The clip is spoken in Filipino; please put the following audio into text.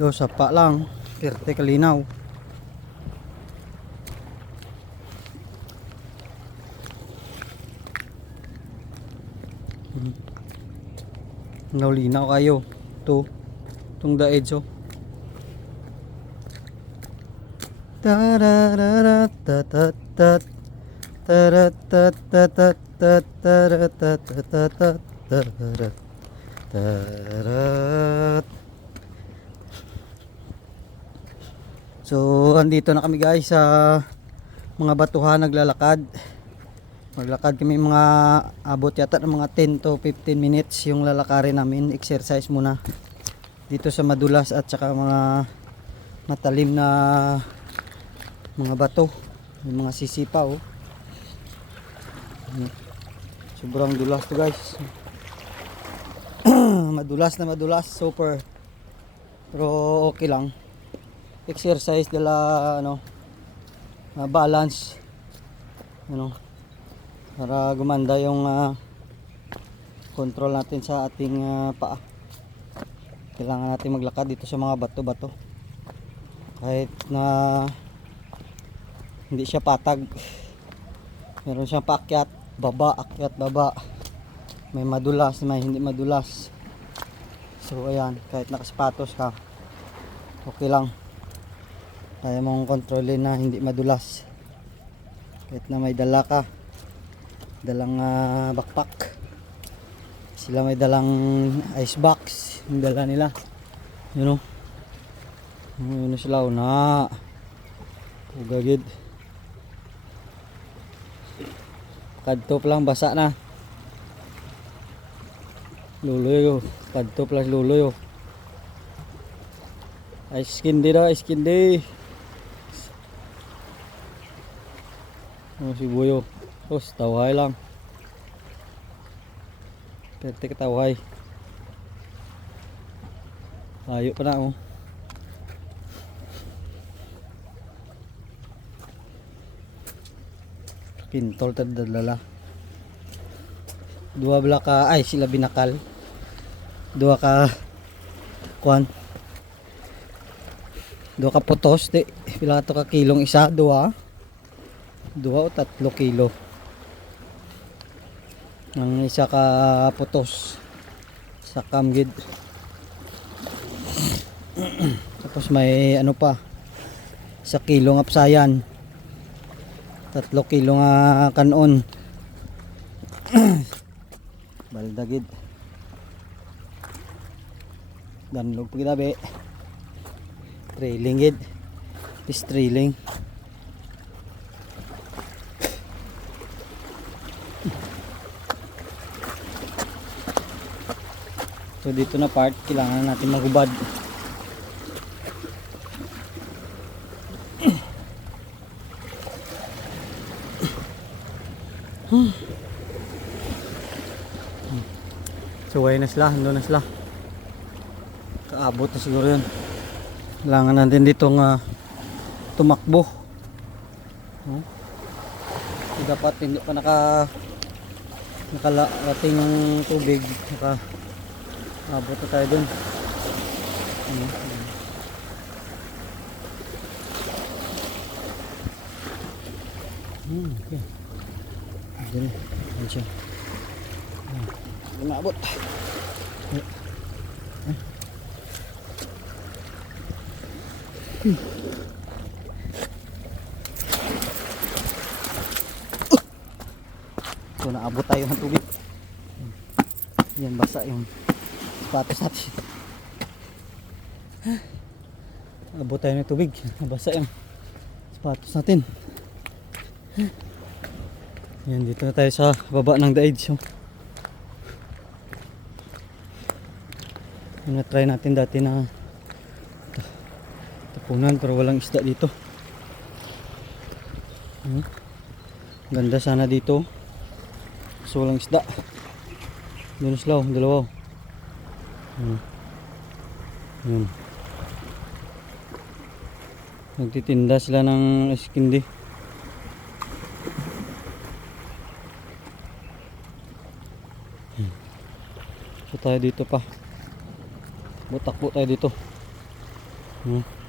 Do sapa lang, perte kalinaw. Naulinaw kayo. Itong daedge oh. Tarararatatat, taratatatat, taratatatat, tarat. So andito na kami guys sa mga batuhan, naglalakad. Maglakad kami mga abot yata ng mga 10 to 15 minutes yung lalakarin namin. Exercise muna dito sa madulas at saka mga matalim na mga bato, yung mga sisipa oh. Sobrang dulas to guys. madulas super, pero okay lang. Exercise dala balance para gumanda yung control natin sa ating paa. Kailangan natin maglakad dito sa mga bato-bato kahit na hindi siya patag, meron siyang paakyat baba, akyat baba, may madulas, may hindi madulas. So ayan, kahit nakasapatos ka okay lang, kaya mong kontrolin na hindi madulas kahit na may dala ka, dalang backpack. Sila may dalang ice box, yung dala nila, yun sila na ugagid. Kadtop lang basa na. Luloy kadtop plus luloy ice candy daw, ice candy. Si Buyo tawhay lang, pwede ka tawhay, ayo pa na pintol tadalala. Dua bala ka ay sila binakal. Dua ka kuan. Dua ka putos di pila to ka kilong isa, dua o 3 kilo. Ang isa ka putos sa kamgid. Tapos may pa sa kilo nga psayan. 3 kilo nga kanon. Baldagid. Danlog pagitabi. Trailing gid. Is trailing. So dito na part kailangan natin magubad. So way na sila, doon na sila. Kaabot na siguro yun. Kailangan natin ditong tumakbo. Dapat hindi pa nakalating ng tubig. Abot na tayo dun. Okay. Diyan siya. Umabot. So naabot tayo ng tubig. Yan basa yung sapatos natin. Abot tayo ng tubig. Basa yung sapatos natin. Yan, dito na tayo sa baba ng daedge. Na-try natin dati na tapunan pero walang isda dito. Ganda sana dito. So walang isda. Doon sila, dalawa. Yun. Nagtitinda sila ng ice candy. So tayo dito pa. Takbo tayo dito. Hmm.